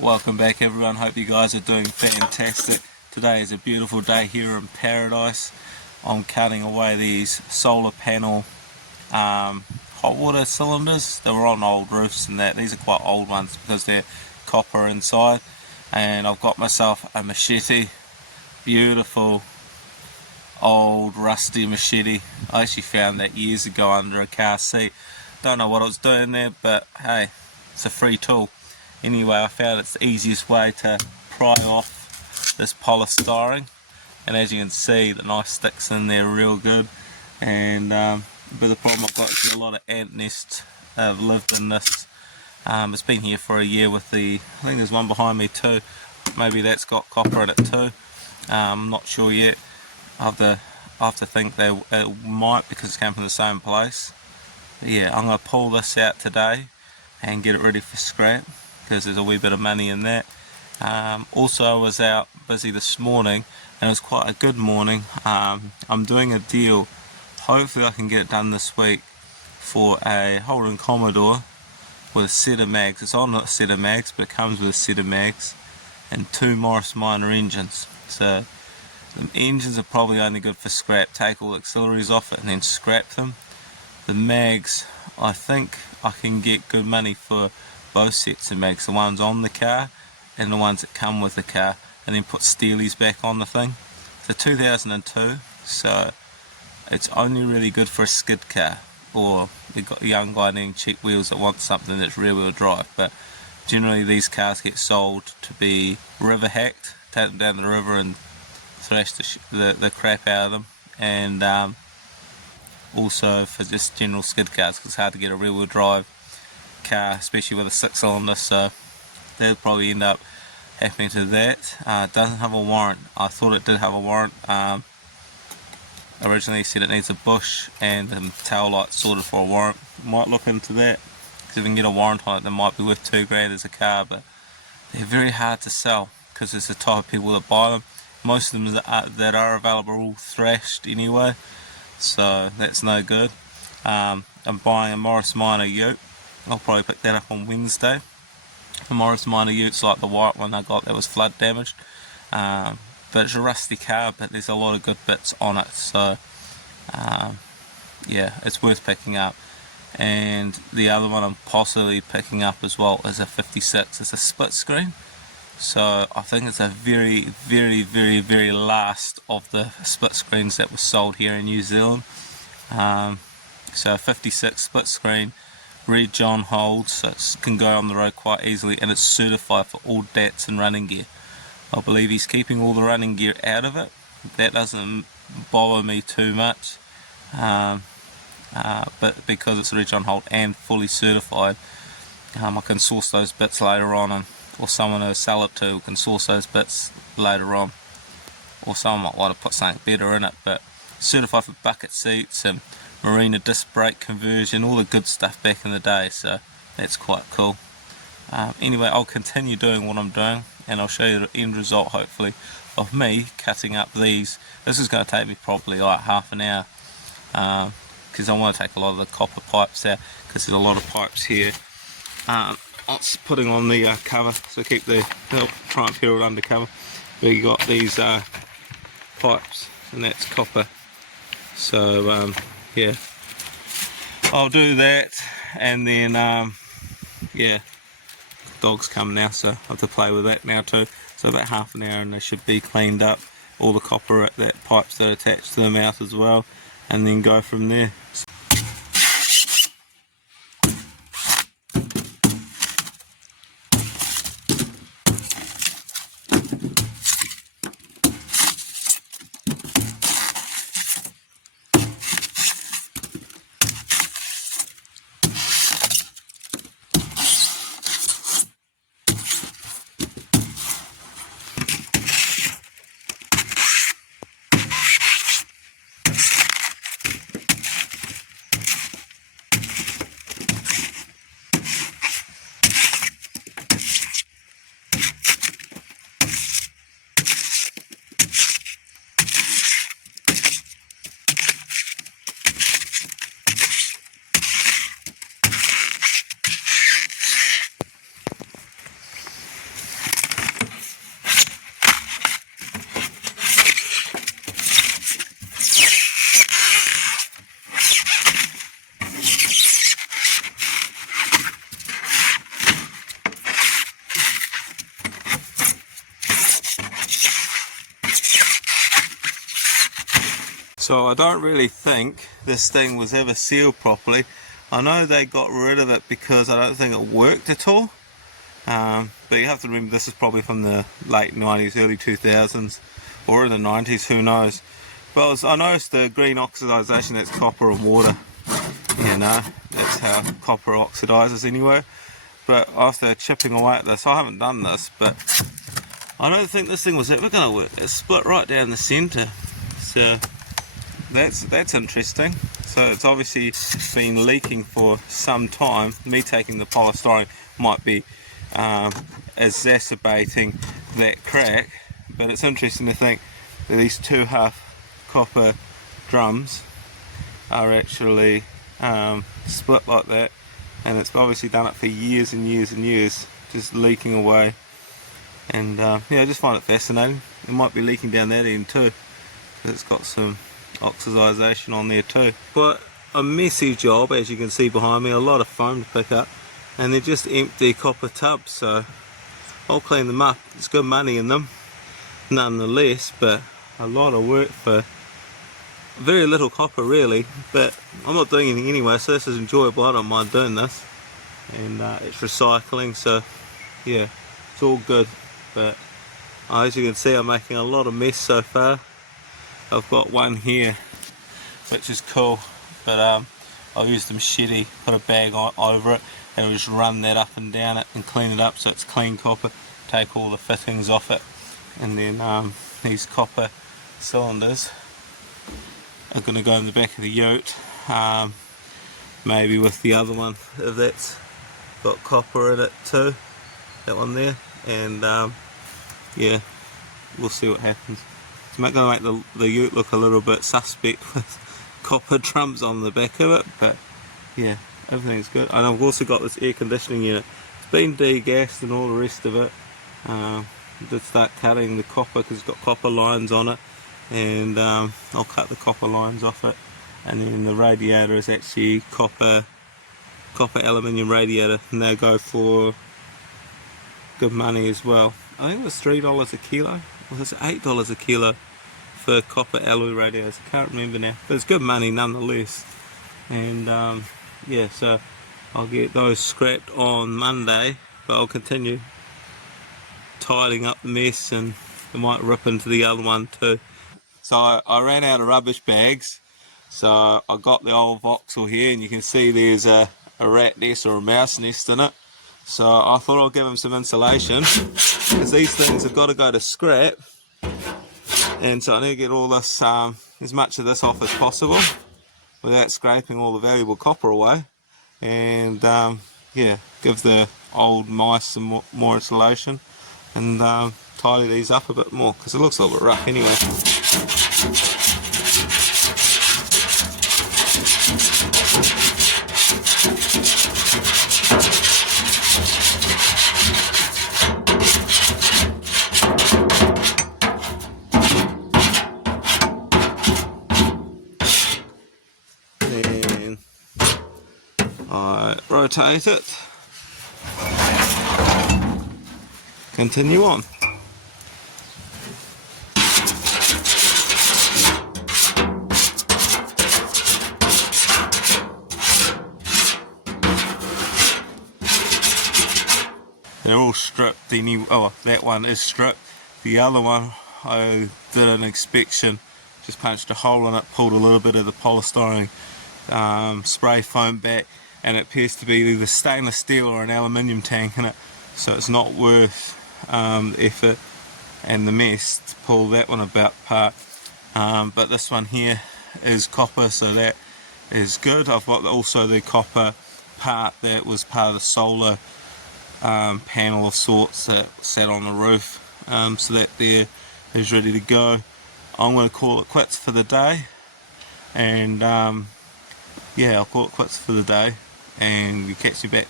Welcome back everyone, hope you guys are doing fantastic. Today is a beautiful day here in paradise. I'm cutting away these solar panel hot water cylinders. They were on old roofs and that. These are quite old ones because they're copper inside. And I've got myself a machete, beautiful old rusty machete. I actually found that years ago under a car seat. Don't know what I was doing there, but hey, it's a free tool. Anyway, I found it's the easiest way to pry off this polystyrene, and as you can see, the knife sticks in there real good. And but the problem I've got is a lot of ant nests have lived in this. It's been here for a year with I think there's one behind me too. Maybe that's got copper in it too. I'm not sure yet. I have to think it might, because it's came from the same place. But yeah, I'm going to pull this out today and get it ready for scrap, because there's a wee bit of money in that. Also, I was out busy this morning, and it was quite a good morning. I'm doing a deal. Hopefully I can get it done this week for a Holden Commodore with a set of mags. It's on a set of mags, but it comes with a set of mags and 2 Morris Minor engines. So the engines are probably only good for scrap. Take all the auxiliaries off it and then scrap them. The mags, I think I can get good money for both sets of mags, the ones on the car and the ones that come with the car, and then put steelies back on the thing. It's a 2002, so it's only really good for a skid car, or you've got a young guy needing cheap wheels that wants something that's rear wheel drive. But generally these cars get sold to be river hacked, take them down the river and thrash the crap out of them, and also for just general skid cars, because it's hard to get a rear wheel drive car, especially with a 6-cylinder, so they'll probably end up happening to that. It doesn't have a warrant. I thought it did have a warrant. Originally it said it needs a bush and tail light sorted for a warrant. Might look into that, because if we can get a warrant on it, they might be worth $2,000 as a car, but they're very hard to sell because it's the type of people that buy them. Most of them that are available are all thrashed anyway, so that's no good. I'm buying a Morris Minor ute. I'll probably pick that up on Wednesday. The Morris Minor ute's like the white one I got that was flood damaged, but it's a rusty car, but there's a lot of good bits on it, so yeah, it's worth picking up. And the other one I'm possibly picking up as well is a 56. It's a split screen, so I think it's a very, very, very, very last of the split screens that were sold here in New Zealand. So 56 split screen, red John holds, so it can go on the road quite easily, and it's certified for all DATs and running gear. I believe he's keeping all the running gear out of it. That doesn't bother me too much, but because it's red John Holt and fully certified, I can source those bits later on, or someone who sell it to can source those bits later on, or someone might want to put something better in it. But certified for bucket seats and marina disc brake conversion, all the good stuff back in the day, so that's quite cool. Anyway, I'll continue doing what I'm doing, and I'll show you the end result, hopefully, of me cutting up these. This is going to take me probably like half an hour, because I want to take a lot of the copper pipes out, because there's a lot of pipes here. I'm putting on the cover, so keep help try and peel it under cover. Where you got these pipes, and that's copper. So yeah, I'll do that, and then yeah, dogs come now, so I have to play with that now too. So about half an hour and they should be cleaned up, all the copper at that pipes that are attached to them out as well, and then go from there. So I don't really think this thing was ever sealed properly. I know they got rid of it because I don't think it worked at all. But you have to remember this is probably from the late 90s, early 2000s, or in the 90s, who knows. But I noticed the green oxidization, that's copper and water. You know, that's how copper oxidizes anyway. But after chipping away at this, I haven't done this, but I don't think this thing was ever going to work. It's split right down the centre. So that's interesting. So it's obviously been leaking for some time. Me taking the polystyrene might be exacerbating that crack, but it's interesting to think that these two half copper drums are actually split like that, and it's obviously done it for years and years and years, just leaking away. And yeah, I just find it fascinating. It might be leaking down that end too, because it's got some oxidization on there too. But a messy job, as you can see behind me, a lot of foam to pick up, and they're just empty copper tubs, so I'll clean them up. It's good money in them nonetheless, but a lot of work for very little copper really. But I'm not doing anything anyway, so this is enjoyable. I don't mind doing this, and it's recycling, so yeah, it's all good. But as you can see, I'm making a lot of mess so far. I've got one here which is cool, but I'll use the machete, put a bag over it, and we'll just run that up and down it and clean it up so it's clean copper. Take all the fittings off it, and then these copper cylinders are going to go in the back of the ute, maybe with the other one if that's got copper in it too, that one there, and yeah, we'll see what happens. It's going to make the ute look a little bit suspect with copper drums on the back of it, but yeah, everything's good. And I've also got this air conditioning unit. It's been degassed and all the rest of it. Did start cutting the copper because it's got copper lines on it, and I'll cut the copper lines off it. And then the radiator is actually copper aluminium radiator, and they go for good money as well. I think it was $3 a kilo, or was it $8 a kilo for copper alloy radiators? I can't remember now, but it's good money nonetheless. And yeah, so I'll get those scrapped on Monday, but I'll continue tidying up the mess, and I might rip into the other one too. So I ran out of rubbish bags, so I got the old Vauxhall here, and you can see there's a rat nest or a mouse nest in it. So I thought I'll give them some insulation, because these things have got to go to scrap, and so I need to get all this, as much of this off as possible without scraping all the valuable copper away, and yeah, give the old mice some more insulation, and tidy these up a bit more, because it looks a little bit rough anyway. Then I rotate it, continue on. They're all stripped anyway. Oh, that one is stripped. The other one, I did an inspection, just punched a hole in it, pulled a little bit of the polystyrene spray foam back, and it appears to be either stainless steel or an aluminium tank in it, so it's not worth the effort and the mess to pull that one apart. But this one here is copper, so that is good. I've got also the copper part that was part of the solar panel of sorts that sat on the roof, so that there is ready to go. I'm going to call it quits for the day, and yeah, I'll call it quits for the day, and you catch me back